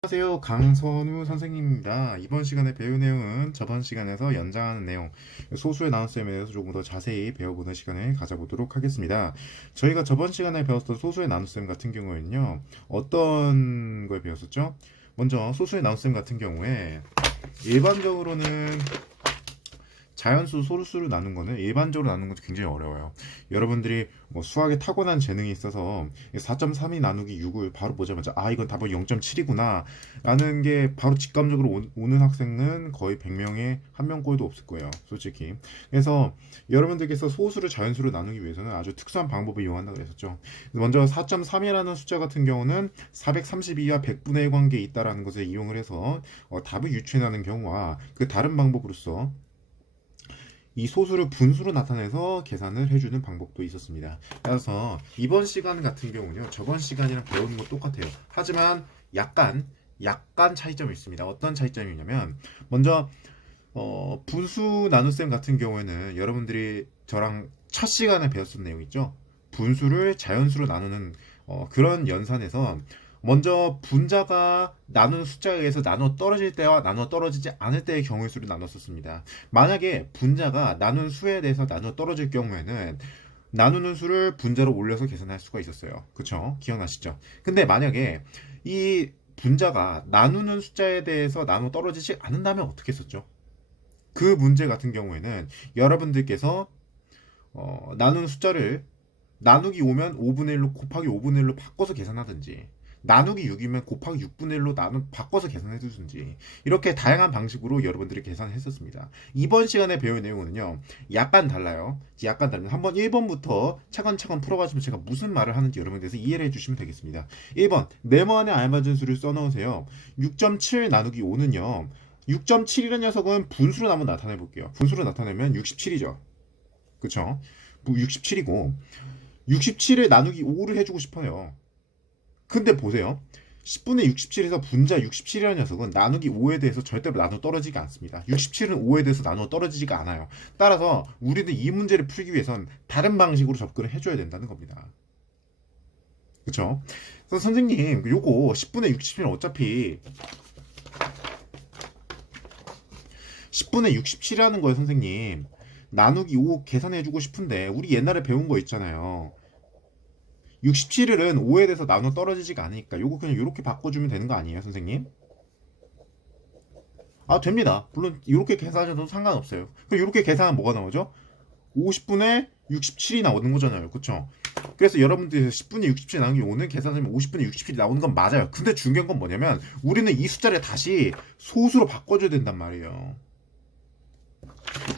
안녕하세요. 강선우 선생님입니다. 이번 시간에 배울 내용은 저번 시간에서 연장하는 내용, 소수의 나눗셈에 대해서 조금 더 자세히 배워보는 시간을 가져보도록 하겠습니다. 저희가 저번 시간에 배웠던 소수의 나눗셈 같은 경우에는요, 어떤 걸 배웠었죠? 먼저 소수의 나눗셈 같은 경우에 일반적으로는 자연수, 소수를 나눈 거는 일반적으로 나누는 것도 굉장히 어려워요. 여러분들이 뭐 수학에 타고난 재능이 있어서 4.32 나누기 6을 바로 보자마자 이건 답은 0.7이구나 라는 게 바로 직감적으로 오는 학생은 거의 100명에 한 명꼴도 없을 거예요. 솔직히. 그래서 여러분들께서 소수를 자연수로 나누기 위해서는 아주 특수한 방법을 이용한다고 했었죠. 먼저 4.3이라는 숫자 같은 경우는 432와 100분의 1 관계에 있다라는 것을 이용을 해서 답을 유추해내는 경우와 그 다른 방법으로서 이 소수를 분수로 나타내서 계산을 해주는 방법도 있었습니다. 따라서 이번 시간 같은 경우는요, 저번 시간이랑 배우는 거 똑같아요. 하지만 약간 차이점이 있습니다. 어떤 차이점이냐면 먼저 분수 나눗셈 같은 경우에는 여러분들이 저랑 첫 시간에 배웠던 내용 있죠. 분수를 자연수로 나누는 그런 연산에서 먼저 분자가 나누는 숫자에 의해서 나눠 떨어질 때와 나눠 떨어지지 않을 때의 경우의 수를 나눴었습니다. 만약에 분자가 나눈 수에 대해서 나눠 떨어질 경우에는 나누는 수를 분자로 올려서 계산할 수가 있었어요. 그쵸? 기억나시죠? 근데 만약에 이 분자가 나누는 숫자에 대해서 나눠 떨어지지 않는다면 어떻게 했었죠? 그 문제 같은 경우에는 여러분들께서 나누는 숫자를 나누기 5면 5분의 1로 곱하기 5분의 1로 바꿔서 계산하든지 나누기 6이면 곱하기 6분의 1로 바꿔서 계산해 두든지 이렇게 다양한 방식으로 여러분들이 계산을 했었습니다. 이번 시간에 배울 내용은요 약간 달라요. 약간 다르면 한번 1번부터 차근차근 풀어가시면 제가 무슨 말을 하는지 여러분께서 이해를 해주시면 되겠습니다. 1번 네모 안에 알맞은 수를 써넣으세요. 6.7 나누기 5는요 6.7이라는 녀석은 분수로 한번 나타내 볼게요. 분수로 나타내면 67이죠. 그쵸? 67이고 67을 나누기 5를 해주고 싶어요. 근데 보세요. 10분의 67에서 분자 67이라는 녀석은 나누기 5에 대해서 절대로 나눠 떨어지지 않습니다. 67은 5에 대해서 나눠 떨어지지가 않아요. 따라서 우리는 이 문제를 풀기 위해선 다른 방식으로 접근을 해줘야 된다는 겁니다. 그쵸? 그래서 선생님, 요거 10분의 67은 어차피 10분의 67이라는 거예요, 선생님. 나누기 5 계산해주고 싶은데 우리 옛날에 배운 거 있잖아요. 67일은 5에 대해서 나눠 떨어지지가 않으니까 요거 그냥 이렇게 바꿔주면 되는 거 아니에요, 선생님? 됩니다. 물론 이렇게 계산하셔도 상관없어요. 그럼 이렇게 계산하면 뭐가 나오죠? 50분의 67이 나오는 거잖아요. 그쵸? 그래서 여러분들이 10분의 67 나누기 5는 계산하면 50분의 67이 나오는 건 맞아요. 근데 중요한 건 뭐냐면 우리는 이 숫자를 다시 소수로 바꿔줘야 된단 말이에요.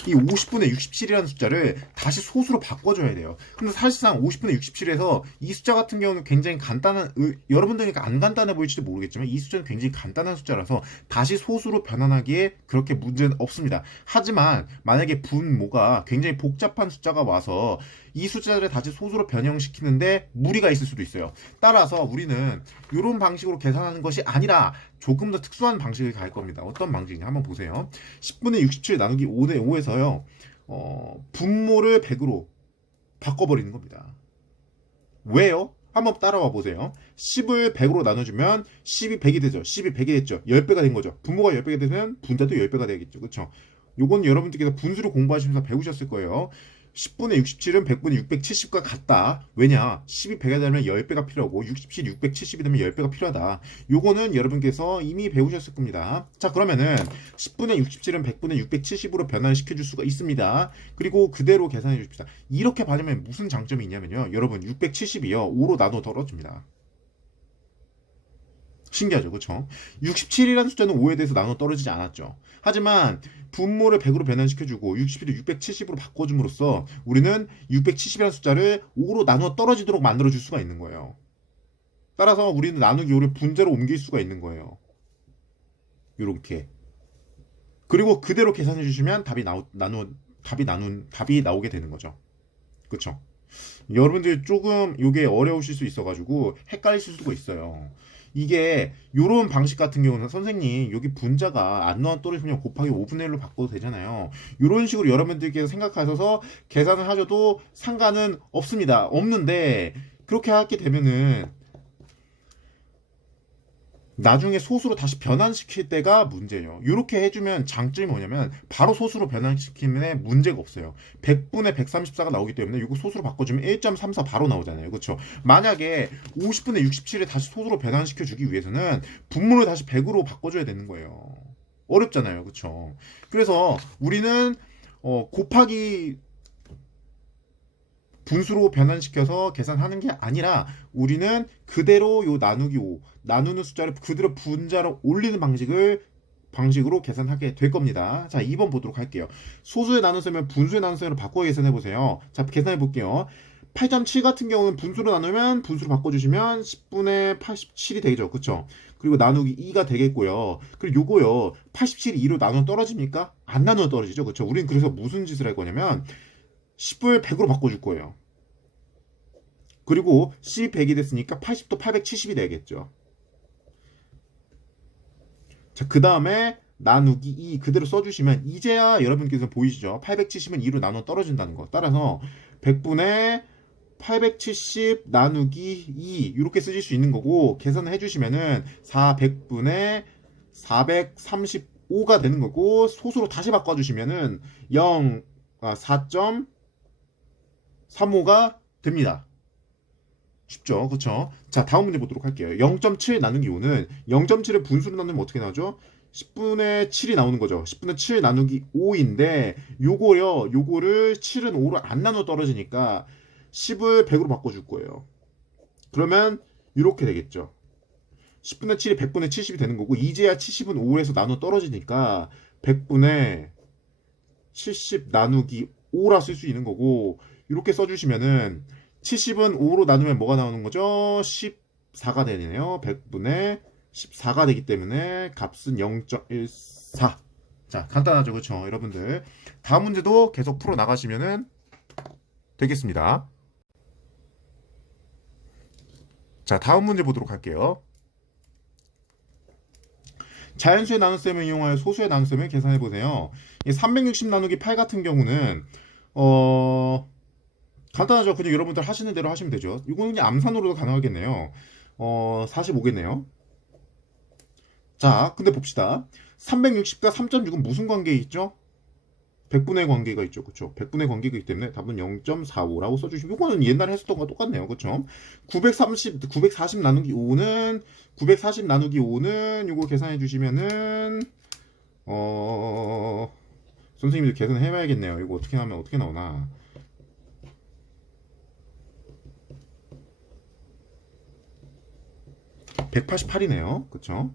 이 50분의 67이라는 숫자를 다시 소수로 바꿔줘야 돼요. 근데 사실상 50분의 67에서 이 숫자 같은 경우는 굉장히 간단한, 여러분들에게 안 간단해 보일지도 모르겠지만 이 숫자는 굉장히 간단한 숫자라서 다시 소수로 변환하기에 그렇게 문제는 없습니다. 하지만 만약에 분모가 굉장히 복잡한 숫자가 와서 이 숫자를 다시 소수로 변형시키는데 무리가 있을 수도 있어요. 따라서 우리는 이런 방식으로 계산하는 것이 아니라 조금 더 특수한 방식을 갈 겁니다. 어떤 방식이냐 한번 보세요. 10분의 67 나누기 5의 5에서요. 분모를 100으로 바꿔버리는 겁니다. 왜요? 한번 따라와 보세요. 10을 100으로 나눠주면 10이 100이 되죠. 10이 100이 됐죠. 10배가 된 거죠. 분모가 10배가 되면 분자도 10배가 되겠죠. 그렇죠? 요건 여러분들께서 분수를 공부하시면서 배우셨을 거예요. 10분의 67은 100분의 670과 같다. 왜냐? 10이 100이 되면 10배가 필요하고 67이 670이 되면 10배가 필요하다. 요거는 여러분께서 이미 배우셨을 겁니다. 자, 그러면은 10분의 67은 100분의 670으로 변환시켜 줄 수가 있습니다. 그리고 그대로 계산해 주십시다. 이렇게 받으면 무슨 장점이 있냐면요. 여러분 670이요. 5로 나눠 떨어집니다. 신기하죠, 그쵸? 67이라는 숫자는 5에 대해서 나눠 떨어지지 않았죠. 하지만 분모를 100으로 변환시켜주고 61을 670으로 바꿔줌으로써 우리는 670이라는 숫자를 5로 나눠 떨어지도록 만들어줄 수가 있는 거예요. 따라서 우리는 나누기 5를 분자로 옮길 수가 있는 거예요. 요렇게. 그리고 그대로 계산해 주시면 답이 나오게 되는 거죠. 그쵸? 여러분들 조금 이게 어려우실 수 있어가지고 헷갈리실 수가 있어요. 이게 요런 방식 같은 경우는 선생님 여기 분자가 안 나와 떨어지면 곱하기 5분의 1로 바꿔도 되잖아요. 요런 식으로 여러분들께서 생각하셔서 계산을 하셔도 상관은 없습니다. 없는데 그렇게 하게 되면은 나중에 소수로 다시 변환시킬 때가 문제예요. 이렇게 해주면 장점이 뭐냐면 바로 소수로 변환시키면 문제가 없어요. 100분의 134가 나오기 때문에 이거 소수로 바꿔주면 1.34 바로 나오잖아요. 그렇죠? 만약에 50분의 67을 다시 소수로 변환시켜주기 위해서는 분모를 다시 100으로 바꿔줘야 되는 거예요. 어렵잖아요. 그렇죠? 그래서 우리는 곱하기 분수로 변환시켜서 계산하는 게 아니라 우리는 그대로 요 나누기 5 나누는 숫자를 그대로 분자로 올리는 방식으로 계산하게 될 겁니다. 자, 2번 보도록 할게요. 소수의 나눗셈을 분수의 나눗셈으로 바꿔 계산해 보세요. 자, 계산해 볼게요. 8.7 같은 경우는 분수로 나누면 분수로 바꿔주시면 10분의 87이 되죠. 그쵸? 그리고 나누기 2가 되겠고요. 그리고 요거요. 87이 2로 나누면 떨어집니까? 안 나누면 떨어지죠. 그쵸? 우린 그래서 무슨 짓을 할 거냐면 10을 100으로 바꿔줄 거예요. 그리고 C 100이 됐으니까 80도 870이 되겠죠. 자, 그 다음에 나누기 2 그대로 써주시면 이제야 여러분께서 보이시죠? 870은 2로 나눠 떨어진다는 거. 따라서 100분의 870 나누기 2 이렇게 쓰실 수 있는 거고 계산을 해주시면은 400분의 435가 되는 거고 소수로 다시 바꿔주시면은 4.35가 됩니다. 쉽죠? 그쵸? 자, 다음 문제 보도록 할게요. 0.7 나누기 5는 0.7을 분수로 나누면 어떻게 나오죠? 10분의 7이 나오는 거죠. 10분의 7 나누기 5인데 요거를 7은 5로 안 나눠 떨어지니까 10을 100으로 바꿔줄 거예요. 그러면 이렇게 되겠죠. 10분의 7이 100분의 70이 되는 거고 이제야 70은 5에서 나눠 떨어지니까 100분의 70 나누기 5라 쓸 수 있는 거고 이렇게 써주시면은 70은 5로 나누면 뭐가 나오는 거죠? 14가 되네요. 100분의 14가 되기 때문에 값은 0.14. 자, 간단하죠. 그렇죠? 여러분들. 다음 문제도 계속 풀어 나가시면 되겠습니다. 자, 다음 문제 보도록 할게요. 자연수의 나눗셈을 이용하여 소수의 나눗셈을 계산해 보세요. 360 나누기 8 같은 경우는 간단하죠. 그냥 여러분들 하시는 대로 하시면 되죠. 이거는 그냥 암산으로도 가능하겠네요. 45겠네요. 자, 근데 봅시다. 360과 3.6은 무슨 관계에 있죠? 100분의 관계가 있죠. 그쵸? 100분의 관계가 있기 때문에 답은 0.45라고 써주시면 이거는 옛날에 했었던 거와 똑같네요. 그쵸? 940 나누기 5는 940 나누기 5는 이거 계산해 주시면은 선생님들 계산해 봐야겠네요. 이거 어떻게 하면 어떻게 나오나? 188이네요. 그쵸?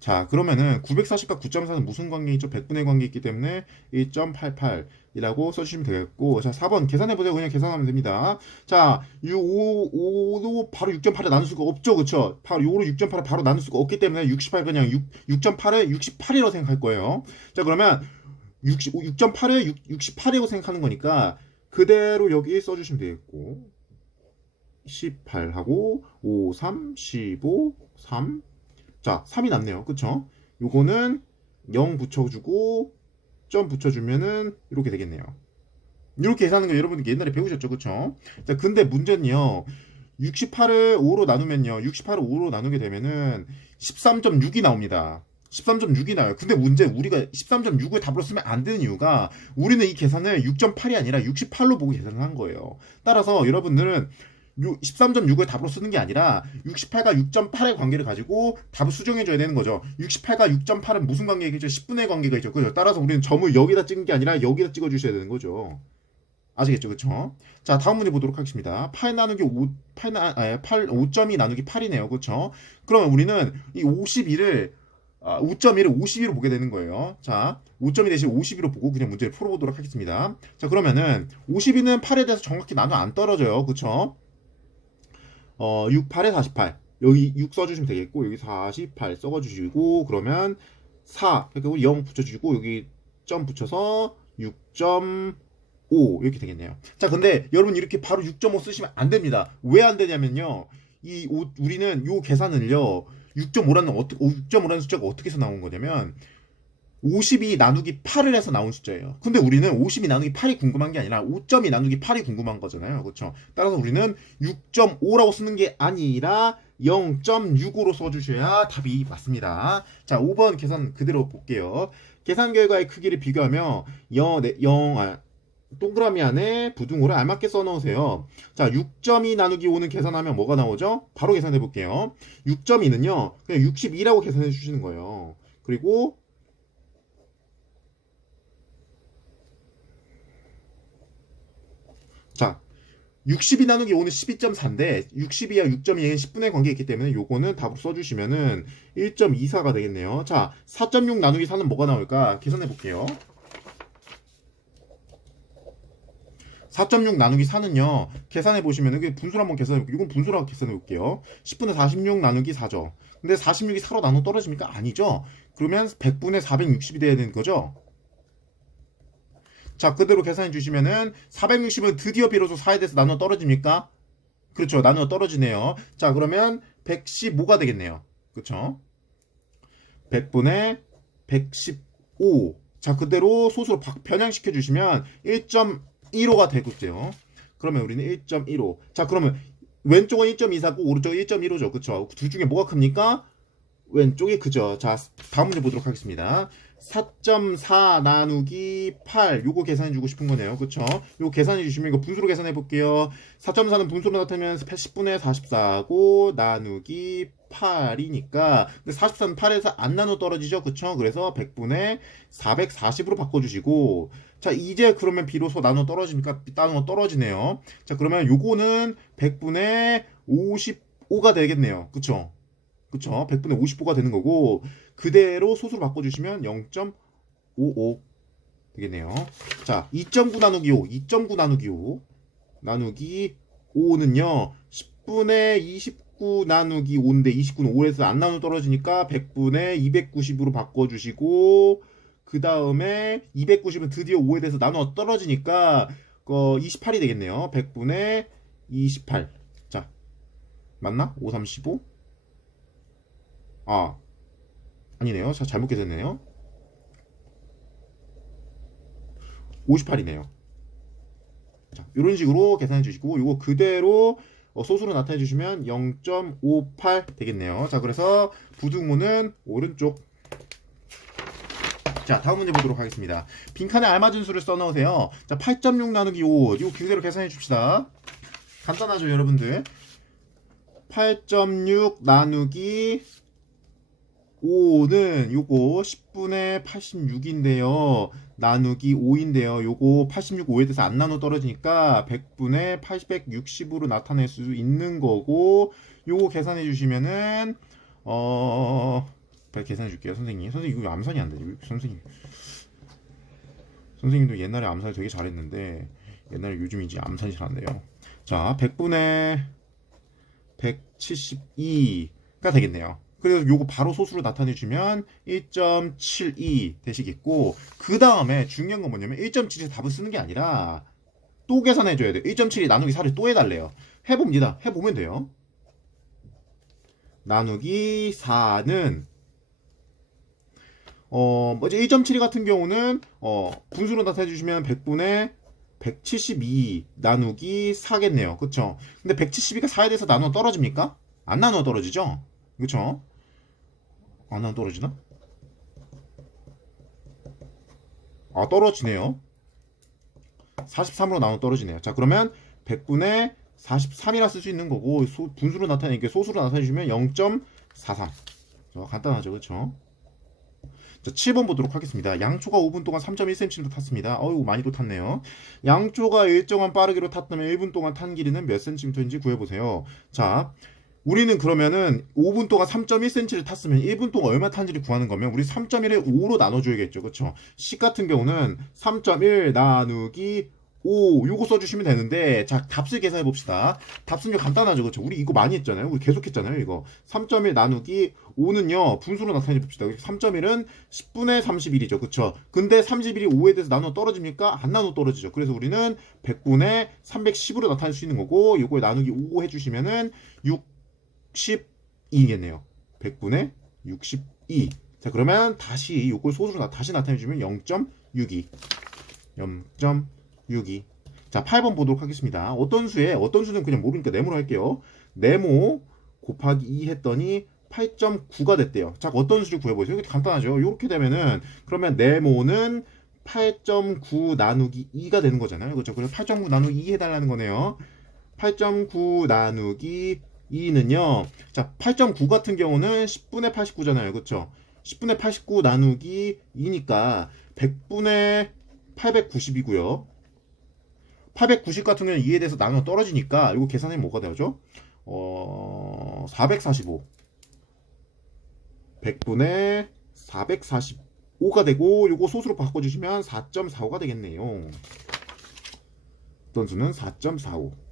자, 그러면은 940과 9.4는 무슨 관계 있죠? 100분의 관계 있기 때문에 1.88이라고 써주시면 되겠고, 자, 4번 계산해보세요. 그냥 계산하면 됩니다. 자, 5도 바로 6.8에 나눌 수가 없죠. 그쵸? 바로 5로 6.8에 바로 나눌 수가 없기 때문에 68 그냥 6.8에 68이라고 생각할 거예요. 자, 그러면 6.8에 68이라고 생각하는 거니까 그대로 여기 써주시면 되겠고, 18하고 5, 3, 15, 3. 자, 3이 남네요. 그쵸? 요거는 0 붙여주고 점 붙여주면은 이렇게 되겠네요. 이렇게 계산하는 거 여러분들 옛날에 배우셨죠? 그쵸? 자, 근데 문제는요. 68을 5로 나누면요. 68을 5로 나누게 되면은 13.6이 나옵니다. 13.6이 나와요. 근데 문제 우리가 13.6을 답으로 쓰면 안 되는 이유가 우리는 이 계산을 6.8이 아니라 68로 보고 계산을 한 거예요. 따라서 여러분들은 13.6을 답으로 쓰는 게 아니라 68과 6.8의 관계를 가지고 답을 수정해줘야 되는 거죠. 68과 6.8은 무슨 관계가 있죠? 10분의 관계가 있죠. 그죠? 따라서 우리는 점을 여기다 찍은 게 아니라 여기다 찍어주셔야 되는 거죠. 아시겠죠? 그쵸? 자, 다음 문제 보도록 하겠습니다. 8 나누기 5.2 나누기 8이네요. 그쵸? 그러면 우리는 이 51을 5.1을 52로 보게 되는 거예요. 자, 5.2 대신 52로 보고 그냥 문제를 풀어보도록 하겠습니다. 자, 그러면은 52는 8에 대해서 정확히 나눠 안 떨어져요. 그쵸? 6, 8에 48. 여기 6 써주시면 되겠고, 여기 48 써주시고, 그러면 4, 그러니까 0 붙여주시고, 여기 점 붙여서 6.5 이렇게 되겠네요. 자, 근데 여러분 이렇게 바로 6.5 쓰시면 안 됩니다. 왜 안 되냐면요. 우리는 요 계산을요, 6.5라는 숫자가 어떻게 해서 나온 거냐면, 52 나누기 8을 해서 나온 숫자예요. 근데 우리는 52 나누기 8이 궁금한 게 아니라 5.2 나누기 8이 궁금한 거잖아요. 그렇죠? 따라서 우리는 6.5라고 쓰는 게 아니라 0.65로 써주셔야 답이 맞습니다. 자, 5번 계산 그대로 볼게요. 계산 결과의 크기를 비교하며 동그라미 안에 부등호를 알맞게 써놓으세요. 자, 6.2 나누기 5는 계산하면 뭐가 나오죠? 바로 계산해 볼게요. 6.2는요, 그냥 62라고 계산해 주시는 거예요. 그리고 자, 62 나누기 5는 12.4인데 62와 6.2는 10분의 관계가 있기 때문에 요거는 답으로 써주시면은 1.24가 되겠네요. 자, 4.6 나누기 4는 뭐가 나올까? 계산해 볼게요. 4.6 나누기 4는요, 계산해 보시면은, 분수를 한번 계산해 볼게요. 이건 분수라고 계산해 볼게요. 10분의 46 나누기 4죠. 근데 46이 4로 나눠 떨어집니까? 아니죠. 그러면 100분의 460이 돼야 되는 거죠. 자, 그대로 계산해 주시면은 460은 드디어 비로소 4에 대해서 나눠 떨어집니까? 그렇죠. 나눠 떨어지네요. 자, 그러면 115가 되겠네요. 그렇죠. 100분의 115. 자, 그대로 소수로 변형시켜 주시면 1.15가 되겠죠. 그러면 우리는 1.15. 자, 그러면 왼쪽은 1.24고 오른쪽은 1.15죠. 그렇죠. 둘 중에 뭐가 큽니까? 왼쪽이 크죠. 자, 다음 문제 보도록 하겠습니다. 4.4 나누기 8 요거 계산해 주고 싶은 거네요. 그쵸? 요거 계산해 주시면 이거 분수로 계산해 볼게요. 4.4는 분수로 나타내면 10분의 44고 나누기 8이니까 근데 44는 8에서 안 나눠 떨어지죠. 그쵸? 그래서 100분의 440으로 바꿔주시고 자, 이제 그러면 비로소 나눠 떨어집니까? 나눠 떨어지네요. 자, 그러면 요거는 100분의 55가 되겠네요. 그쵸? 그쵸? 100분의 55가 되는 거고 그대로 소수로 바꿔주시면 0.55 되겠네요. 자, 2.9 나누기 5 2.9 나누기 5 나누기 5는요 10분의 29 나누기 5인데 29는 5에서 안 나누 떨어지니까 100분의 290으로 바꿔주시고 그 다음에 290은 드디어 5에 대해서 나눠 떨어지니까 28이 되겠네요. 100분의 28. 자, 맞나? 5, 35? 아, 아니네요. 자, 잘못 계산했네요. 58이네요. 자, 이런 식으로 계산해 주시고 이거 그대로 소수로 나타내 주시면 0.58 되겠네요. 자, 그래서 부등호는 오른쪽. 자, 다음 문제 보도록 하겠습니다. 빈칸에 알맞은 수를 써넣으세요. 자, 8.6 나누기 5 이거 그대로 계산해 줍시다. 간단하죠, 여러분들. 8.6 나누기 5는 요거 10분의 86인데요. 나누기 5인데요. 요거 86, 5에 대해서 안 나눠 떨어지니까 100분의 860으로 나타낼 수 있는 거고 요거 계산해 주시면은 빨리 계산해 줄게요. 선생님 이거 암산이 안 되죠. 선생님도 옛날에 암산을 되게 잘했는데 옛날에 요즘이지 암산이 잘 안 돼요. 자, 100분의 172가 되겠네요. 그래서 요거 바로 소수로 나타내 주면 1.72 되시겠고 그 다음에 중요한 건 뭐냐면 1.7에서 답을 쓰는 게 아니라 또 계산해 줘야 돼요. 1.72 나누기 4를 또 해달래요. 해봅니다. 해보면 돼요. 나누기 4는 뭐지 1.72 같은 경우는 분수로 나타내 주시면 100분의 172 나누기 4겠네요. 그쵸? 근데 172가 4에 대해서 나눠 떨어집니까? 안 나눠 떨어지죠? 그쵸? 안 나눠 떨어지나? 아, 떨어지네요. 43으로 나눠 떨어지네요. 자, 그러면 100분의 43이라 쓸 수 있는 거고 분수로 나타내니까 소수로 나타내주시면 0.43. 간단하죠, 그쵸? 자, 7번 보도록 하겠습니다. 양초가 5분 동안 3.1cm 탔습니다. 어이구, 많이도 탔네요. 양초가 일정한 빠르기로 탔다면 1분 동안 탄 길이는 몇 cm인지 구해보세요. 자, 우리는 그러면은 5분 동안 3.1cm를 탔으면 1분 동안 얼마 탄지를 구하는 거면 우리 3.1을 5로 나눠줘야겠죠. 그쵸? 식 같은 경우는 3.1 나누기 5 요거 써주시면 되는데 자, 값을 계산해 봅시다. 값은요 간단하죠. 그렇죠? 우리 이거 많이 했잖아요. 우리 계속 했잖아요. 이거 3.1 나누기 5는요 분수로 나타내 봅시다. 3.1은 10분의 31이죠. 그쵸? 근데 31이 5에 대해서 나눠 떨어집니까? 안 나눠 떨어지죠. 그래서 우리는 100분의 310으로 나타낼 수 있는 거고 요거에 나누기 5 해주시면은 62겠네요. 100분의 62. 자, 그러면 다시 요걸 소수로 다시 나타내주면 0.62. 0.62. 자, 8번 보도록 하겠습니다. 어떤 수는 그냥 모르니까 네모로 할게요. 네모 곱하기 2 했더니 8.9가 됐대요. 자, 어떤 수를 구해보세요. 이게 간단하죠. 이렇게 되면은 그러면 네모는 8.9 나누기 2가 되는 거잖아요. 그렇죠? 그래서 8.9 나누기 2 해달라는 거네요. 8.9 나누기 2는요. 자, 8.9 같은 경우는 10분의 89잖아요. 그렇죠? 10분의 89 나누기 2니까 100분의 890이고요. 890 같은 경우는 2에 대해서 나누어 떨어지니까 이거 계산하면 뭐가 되죠? 445. 100분의 445가 되고 요거 소수로 바꿔주시면 4.45가 되겠네요. 어떤 수는 4.45.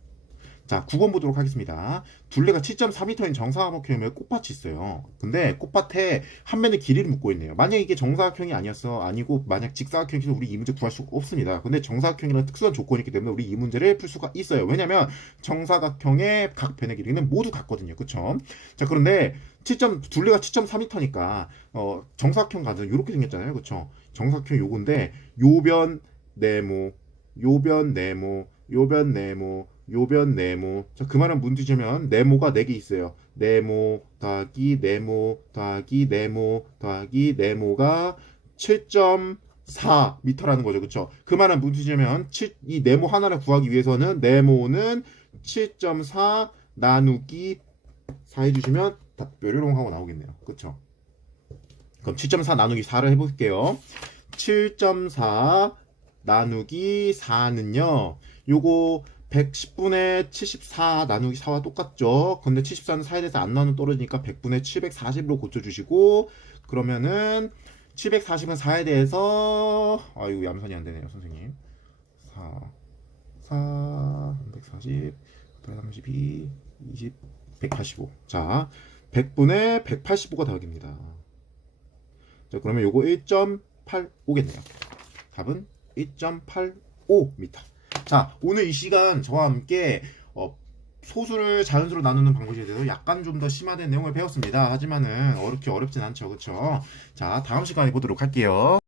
자, 9번 보도록 하겠습니다. 둘레가 7.4m인 정사각형이면 꽃밭이 있어요. 근데 꽃밭에 한 면의 길이를 묻고 있네요. 만약 이게 정사각형이 아니고 만약 직사각형이면 우리 이 문제 구할 수가 없습니다. 근데 정사각형이라는 특수한 조건이 있기 때문에 우리 이 문제를 풀 수가 있어요. 왜냐면 정사각형의 각 변의 길이는 모두 같거든요. 그쵸? 자, 그런데 둘레가 7.4m니까 정사각형 가든 이렇게 생겼잖아요. 그쵸? 정사각형 요건데 요변 네모, 요변 네모, 요변 네모, 요변 네모. 자, 그 말은 무슨 뜻이냐면 네모가 4개 있어요. 네모 더하기 네모 더하기 네모 더하기 네모가 7.4m라는 거죠. 그쵸? 그 말은 무슨 뜻이냐면 이 네모 하나를 구하기 위해서는 네모는 7.4 나누기 4 해주시면 답 뾰로롱 하고 나오겠네요. 그쵸? 그럼 7.4 나누기 4를 해볼게요. 7.4 나누기 4는요. 요거 110분의 74 나누기 4와 똑같죠. 근데 74는 4에 대해서 안 나누면 떨어지니까 100분의 740으로 고쳐주시고, 그러면은 740은 4에 대해서 아이고 얌선이 안 되네요 선생님. 4 340 132 20 185. 자, 100분의 185가 답입니다. 자, 그러면 요거 1.85겠네요. 답은 1.85m. 자, 오늘 이 시간 저와 함께 소수를 자연수로 나누는 방법에 대해서 약간 좀 더 심화된 내용을 배웠습니다. 하지만은 어렵진 않죠. 그쵸? 자, 다음 시간에 보도록 할게요.